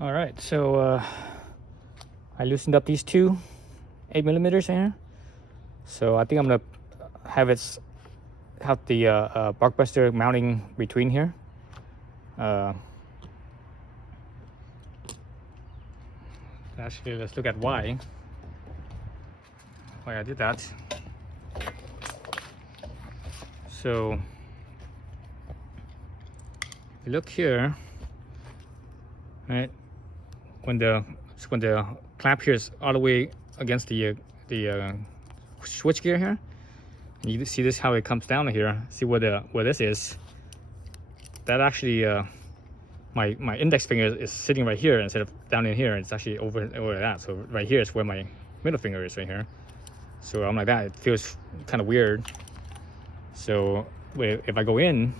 All right, so I loosened up these two 8mm here. So I think I'm gonna have the BarkBuster mounting between here. Actually, let's look at why I did that. So if you look here, right, when the clamp here is all the way against the switch gear here, and you see this how it comes down here. See where this is. That actually my index finger is sitting right here instead of down in here. It's actually over that. So right here is where my middle finger is, right here. So I'm like that. It feels kind of weird. So if I go in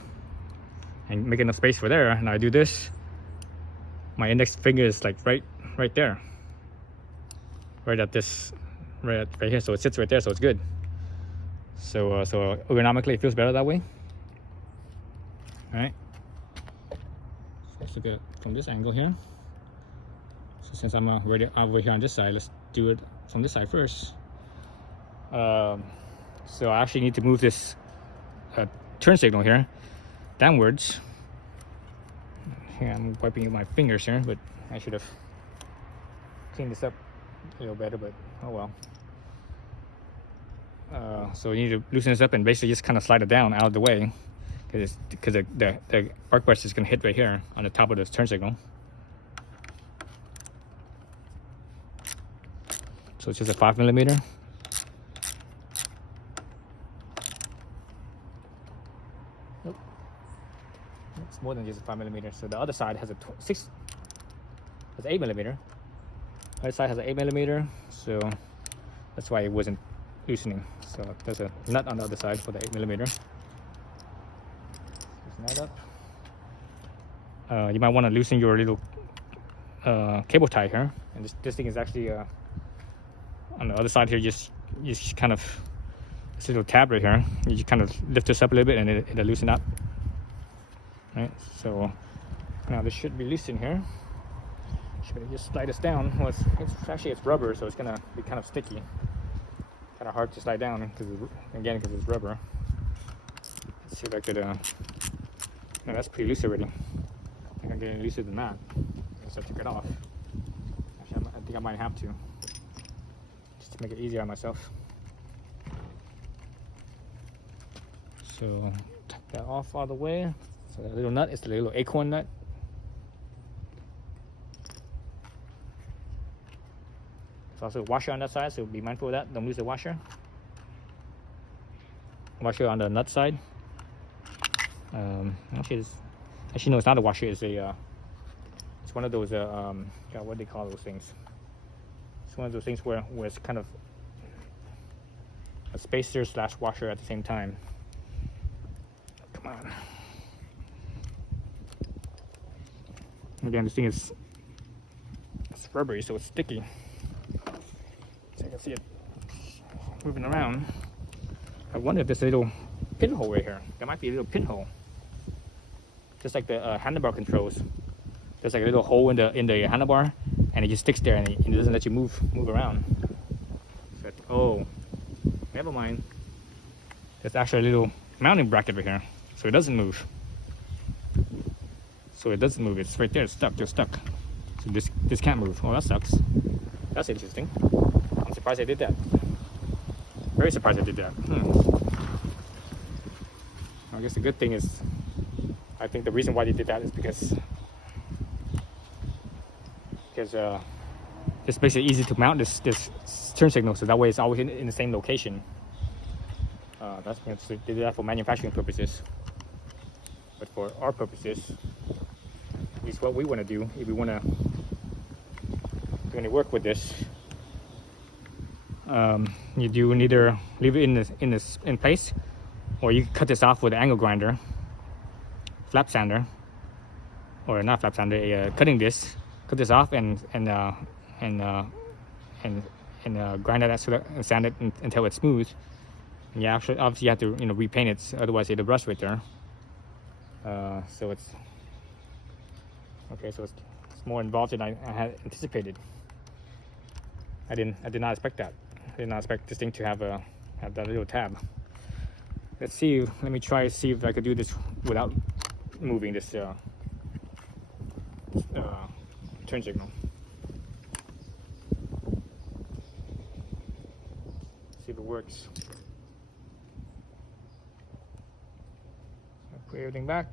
and make enough space for there, and I do this, my index finger is like right there, right at this, right here. So it sits right there. So it's good. So ergonomically, it feels better that way. All right. Let's look at it from this angle here. So since I'm already over here on this side, let's do it from this side first. So I actually need to move this turn signal here downwards. Here I'm wiping my fingers here, but I should have cleaned this up a little better, but oh well. So you need to loosen this up and basically just kind of slide it down out of the way, because the BarkBuster is going to hit right here on the top of this turn signal. So it's just a 5mm. Nope. It's more than just a 5mm. So the other side has a 8mm. The other side has an 8mm. So that's why it wasn't loosening. So there's a nut on the other side for the 8mm. Loosen that up. You might want to loosen your little cable tie here, and this thing is actually on the other side here. Just kind of this little tab right here. You just kind of lift this up a little bit, and it'll loosen up. Right. So now this should be loosened here. Should I just slide this down? Well, it's rubber, so it's gonna be kind of sticky. Kind of hard to slide down because it's rubber. Let's see if I could. No, that's pretty loose already. I think I'm getting looser than that. So I took it off. Actually, I think I might have to, just to make it easier on myself. So take that off all the way. So that little nut is the little acorn nut. There's also a washer on that side, so be mindful of that. Don't lose the washer. Washer on the nut side. Actually no, it's not a washer. It's it's one of those God, what do they call those things? It's one of those things where it's kind of a spacer / washer at the same time. Come on. Again, this thing it's rubbery, so it's sticky. So you can see it moving around. I wonder if there's a little pinhole right here. There might be a little pinhole, just like the handlebar controls. There's like a little hole in the handlebar, and it just sticks there, and it doesn't let you move around. So oh, never mind. There's actually a little mounting bracket right here, so it doesn't move. It's right there. It's stuck. Just stuck. So this can't move. Oh, that sucks. That's interesting. I'm surprised I did that. Very surprised I did that. I guess the good thing is, I think the reason why they did that is because it's basically easy to mount this turn signal, so that way it's always in the same location. That's because they did that for manufacturing purposes. But for our purposes, at least what we want to do, if we want to do any work with this, you do either leave it in place, or you cut this off with an angle grinder, flap sander, or not flap sander, a cutting disc. Cut this off and grind it and sand it until it's smooth. And yeah, obviously you have to repaint it, otherwise it'll rust right there. So it's okay. So it's It's more involved than I had anticipated. I did not expect that. I did not expect this thing to have that little tab. Let's see. Let me try to see if I could do this without moving this turn signal. See if it works. Put everything back,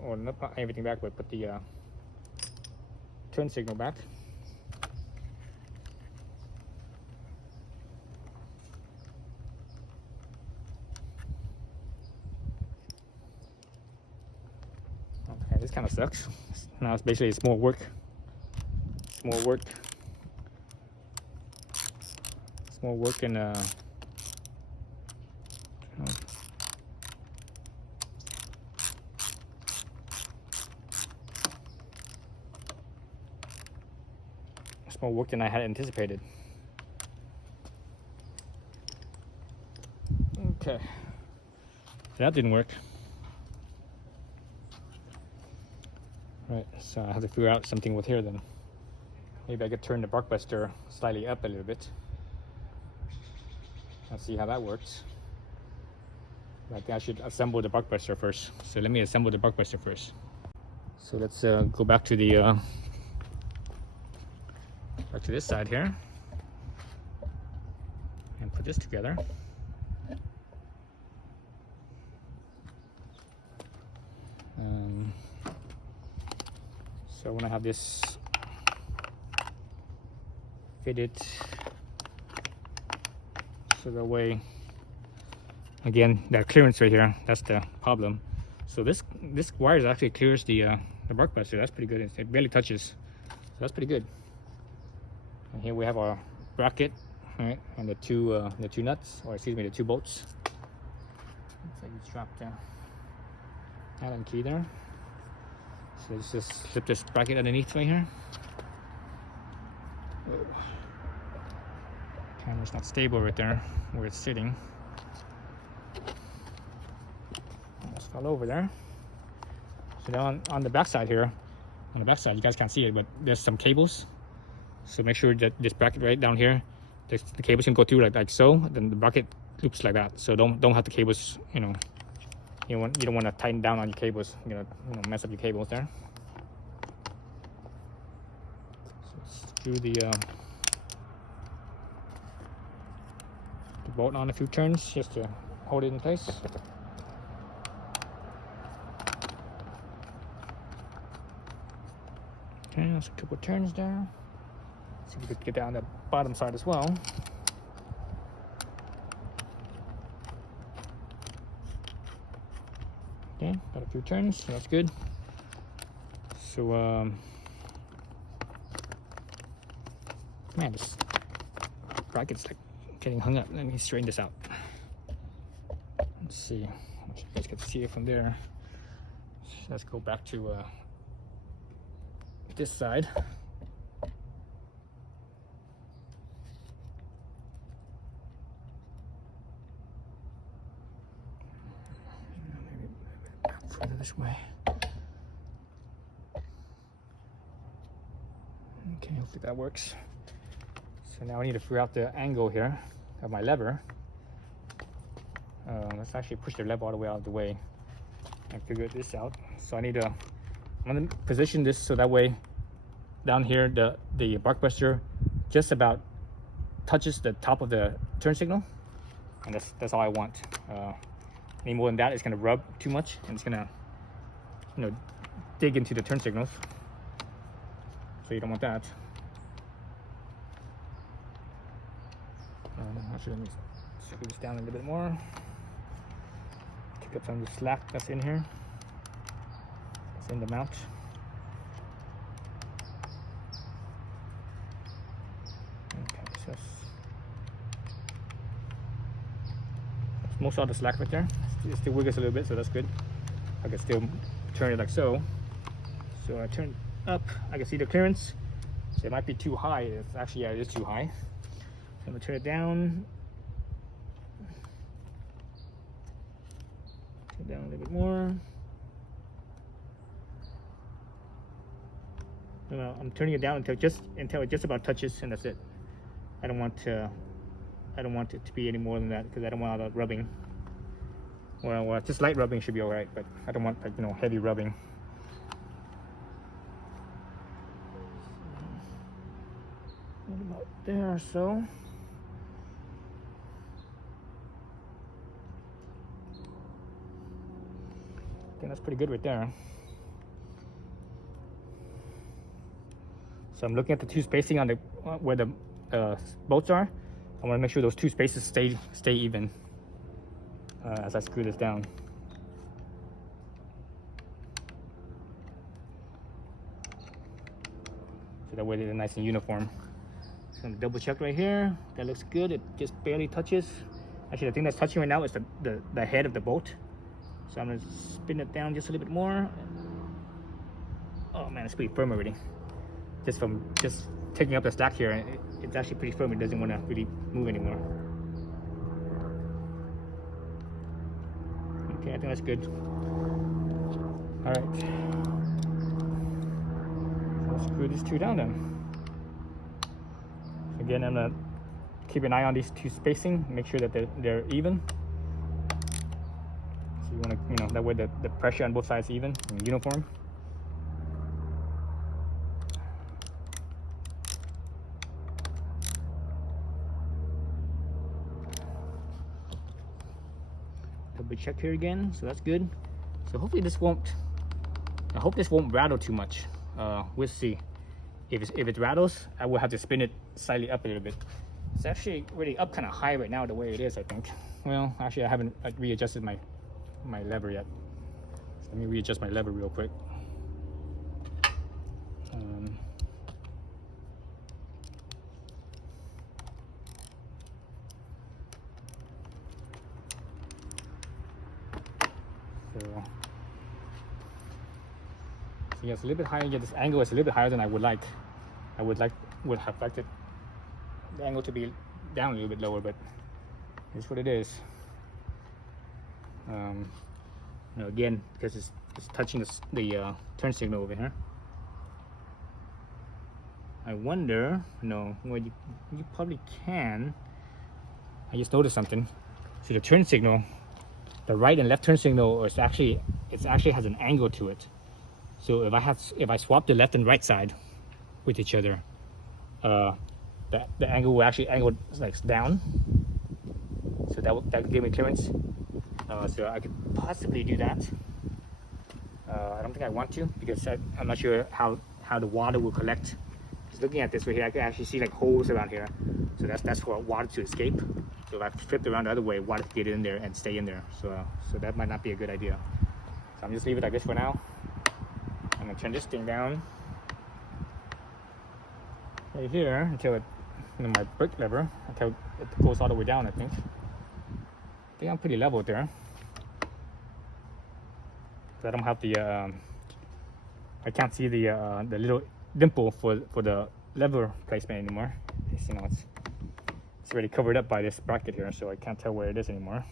or not everything back, but put the turn signal back. Okay, this kind of sucks. Now it's more work. It's more work. It's more work and it's more work than I had anticipated. Okay, that didn't work. Right, so I have to figure out something with here then. Maybe I could turn the BarkBuster slightly up a little bit. Let's see how that works. I think I should assemble the BarkBuster first. So let me assemble the BarkBuster first. So let's go back to the back to this side here and put this together. So when I have this fitted, so that way, again, that clearance right here, that's the problem. So this wire actually clears the BarkBuster. That's pretty good. It barely touches, so that's pretty good. And here we have our bracket, right, and the two nuts, or excuse me, the 2 bolts. Looks like you strapped Allen key there. So let's just slip this bracket underneath right here. Whoa. Camera's not stable right there where it's sitting. Almost fell over there. So now on the back side here, on the back side, you guys can't see it, but there's some cables. So make sure that this bracket right down here, the cables can go through like so. Then the bracket loops like that. So don't have the cables, you know. You don't want to tighten down on your cables. You're gonna mess up your cables there. So let's screw the bolt on a few turns just to hold it in place. Okay, that's a couple turns there. See if we could get down the bottom side as well. Okay, got a few turns, so that's good. So, man, this bracket's like getting hung up. Let me straighten this out. Let's see. I wish you guys could see it from there. So let's go back to this side. Further this way. Okay, hopefully that works. So now I need to figure out the angle here of my lever. Let's actually push the lever all the way out of the way and figure this out. So I'm gonna position this so that way down here the BarkBuster just about touches the top of the turn signal, and that's all I want. Any more than that, it's gonna rub too much and it's gonna, dig into the turn signals. So you don't want that. Actually, let me screw this down a little bit more. Take up some of the slack that's in here. It's in the mount. Okay, so that's most of the slack right there. It still wiggles a little bit, so that's good. I can still turn it like so. So I turn up, I can see the clearance. So it might be too high. It's actually, yeah, it is too high. So I'm gonna turn it down. Turn it down a little bit more. I'm turning it down until it just about touches, and that's it. I don't want it to be any more than that, because I don't want all that rubbing. Well, just light rubbing should be all right, but I don't want, like, heavy rubbing. What about there or so? I think that's pretty good right there. So I'm looking at the two spacing on the where the bolts are. I want to make sure those two spaces stay even as I screw this down. So that way they're nice and uniform. So I'm gonna double check right here. That looks good. It just barely touches. Actually, the thing that's touching right now is the head of the bolt. So I'm gonna spin it down just a little bit more. Oh man, it's pretty firm already. Just from taking up the stack here, it's actually pretty firm. It doesn't want to really move anymore. Okay, I think that's good. All right, so let's screw these two down then. Again, I'm gonna keep an eye on these two spacing, make sure that they're even. So you want to, that way the pressure on both sides is even and uniform. Double check here again, so that's good. So hopefully I hope this won't rattle too much. We'll see. If it rattles, I will have to spin it slightly up a little bit. It's actually really up kind of high right now the way it is, I think. Well, actually I haven't readjusted my lever yet. So let me readjust my lever real quick. So yeah, it's a little bit higher. Yeah, this angle is a little bit higher than I would like. Would have liked it, the angle to be down a little bit lower, but it's what it is. Again, because it's touching the turn signal over here. I wonder, well, you probably can. I just noticed something. See, the turn signal, the right and left turn signal it actually has an angle to it. So if I swap the left and right side with each other, the angle will actually angle like down. So that would give me clearance. So I could possibly do that. I don't think I want to, because I'm not sure how the water will collect. Just looking at this right here, I can actually see like holes around here. So that's for water to escape. So if I flip it around the other way, water can get in there and stay in there. So that might not be a good idea. So I'm just leave it like this for now. I'm gonna turn this thing down right here until my brake lever, until it goes all the way down. I think I'm pretty level there. I don't have the I can't see the little dimple for the lever placement anymore. It's already covered up by this bracket here, so I can't tell where it is anymore.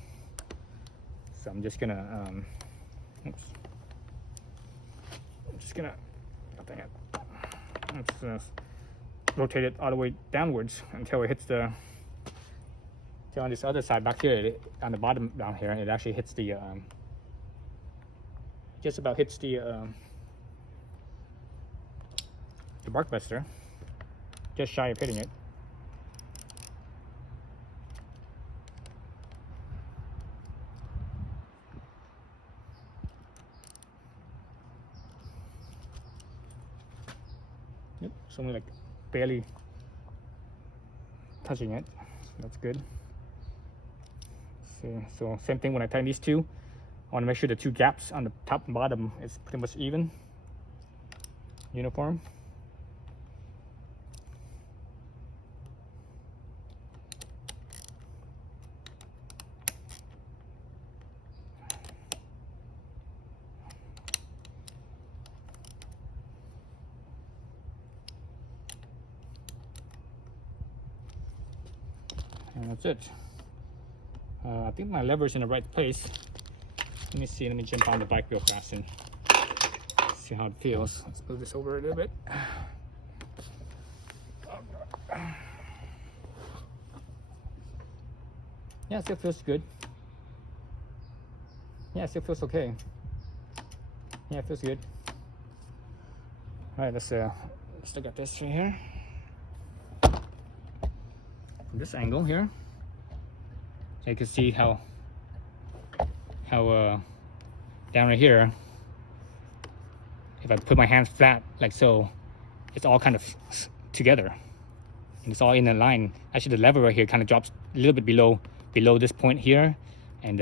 So I'm just gonna rotate it all the way downwards until it hits on this other side back here, on the bottom down here, it actually hits the just about hits the BarkBuster, just shy of hitting it. Yep, it's only like barely touching it, so that's good. So same thing when I tighten these two. I want to make sure the two gaps on the top and bottom is pretty much even, uniform. And that's it. I think my lever is in the right place. Let me jump on the bike real fast and see see how it feels. Let's move this over a little bit. Yeah, it still feels good. Yeah, it still feels okay. Yeah, it feels good. All right, let's look at this right here. From this angle here, so you can see how down right here, if I put my hands flat like so, it's all kind of together, and it's all in a line. Actually, the lever right here kind of drops a little bit below this point here, and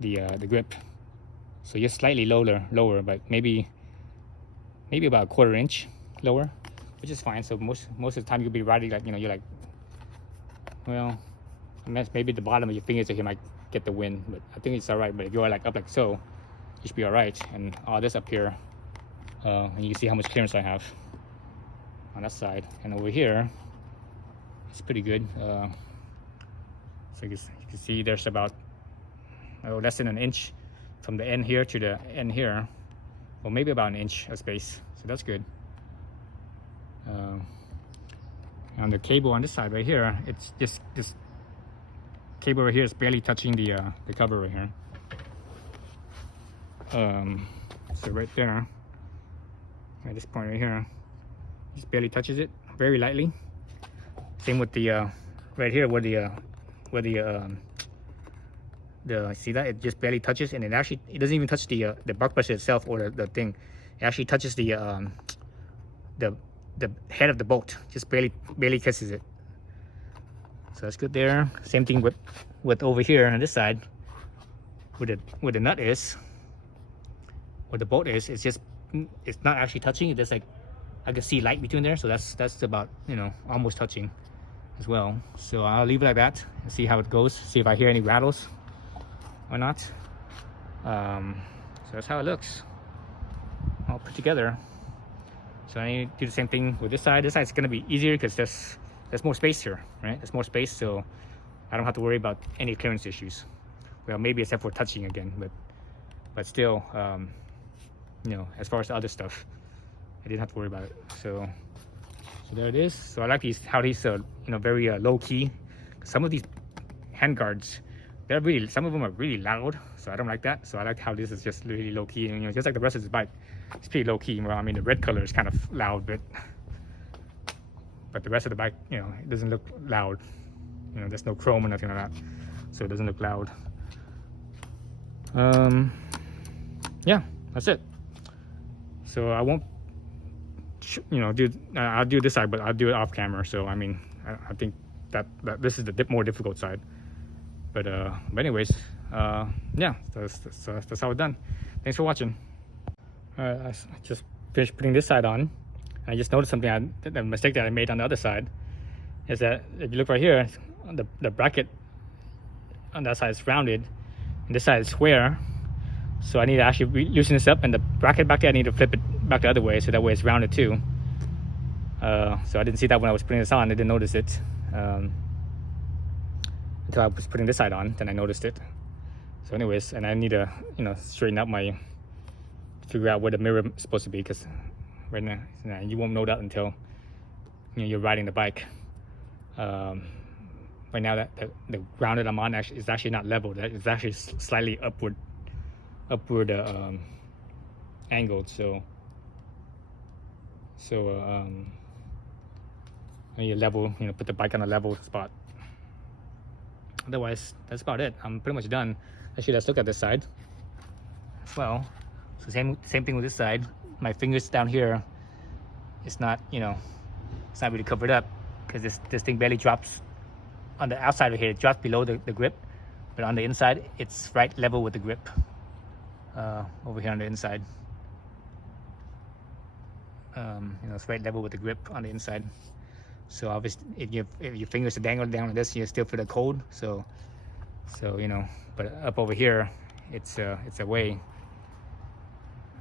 the grip. So just slightly lower, but maybe about a 1/4 inch lower, which is fine. So most of the time you'll be riding like, you're like, well, maybe the bottom of your fingers here might get the wind, but I think it's all right. But if you're like up like so, you should be all right. And all this up here, and you can see how much clearance I have on that side, and over here, it's pretty good. So you can see there's about less than an inch from the end here to the end here, or maybe about an inch of space. So that's good. On the cable on this side right here, it's just this cable right here is barely touching the cover right here. So right there, at this point right here, just barely touches it, very lightly. Same with the right here where the see that it just barely touches, and it doesn't even touch the BarkBuster itself or the thing. It actually touches the head of the bolt, just barely kisses it. So that's good there. Same thing with over here on this side, where the nut is, where the bolt is. It's not actually touching. It's just like I can see light between there. So that's about, almost touching as well. So I'll leave it like that and see how it goes. See if I hear any rattles or not. So that's how it looks all put together. So I need to do the same thing with this side. This side's gonna be easier because there's more space here, right? There's more space, so I don't have to worry about any clearance issues. Well, maybe except for touching again, but still, as far as the other stuff, I didn't have to worry about it. So there it is. So I like how these very low key. Some of these hand guards, some of them are really loud, so I don't like that. So I like how this is just really low key, and just like the rest of this bike, it's pretty low key. Well, I mean, the red color is kind of loud, but the rest of the bike, it doesn't look loud. There's no chrome or nothing like that, so it doesn't look loud. Yeah, that's it. So I won't, I'll do this side, but I'll do it off camera. So I mean, I think that this is the more difficult side. But anyways, yeah, that's how it's done. Thanks for watching. I just finished putting this side on. I just noticed something. The mistake that I made on the other side is that if you look right here, the bracket on that side is rounded, and this side is square. So I need to actually loosen this up, and the bracket back there, I need to flip it back the other way, so that way it's rounded too. So I didn't see that when I was putting this on. I didn't notice it until I was putting this side on. Then I noticed it. So anyways, and I need to straighten up figure out where the mirror is supposed to be, because right now you won't know that until you're riding the bike. Right now that the ground that I'm on is actually not level. It's actually slightly upward angled. So I need to level, put the bike on a level spot. Otherwise, that's about it. I'm pretty much done. Actually, let's look at this side as well. So same thing with this side. My fingers down here, it's not really covered up, because this thing barely drops on the outside of here. It drops below the grip, but on the inside, it's right level with the grip. Over here on the inside, it's right level with the grip on the inside. So obviously, if your fingers are dangling down like this, you still feel the cold. So but up over here, it's away.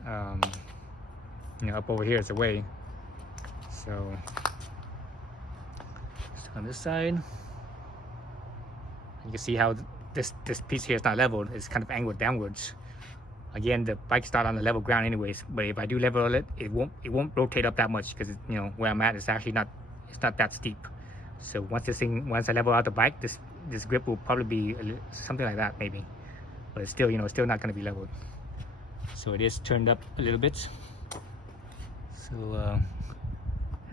Up over here, it's away. So on this side, you can see how this piece here is not leveled. It's kind of angled downwards. Again, the bike starts on the level ground anyways, but if I do level it, it won't rotate up that much because you know where I'm at is actually not, it's not that steep. So once I level out the bike, this grip will probably be something like that maybe, but it's still, you know, still not going to be leveled. So it is turned up a little bit. So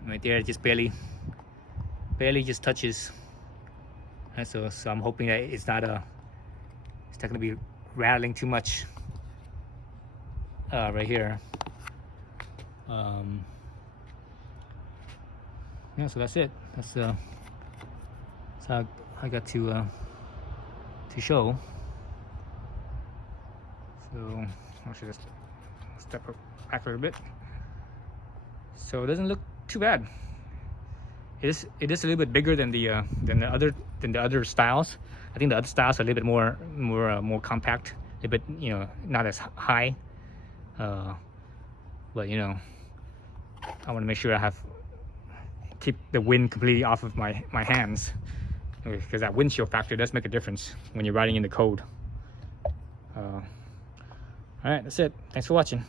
right there, it just barely just touches. And so I'm hoping that it's not going to be rattling too much right here. Yeah, so that's it. That's how I got to show. So I should just step back a little bit. So it doesn't look too bad. It is a little bit bigger than the other styles. I think the other styles are a little bit more compact, a bit, you know, not as high. But you know, I want to make sure I keep the wind completely off of my hands, because that windshield factor does make a difference when you're riding in the cold. All right, that's it. Thanks for watching.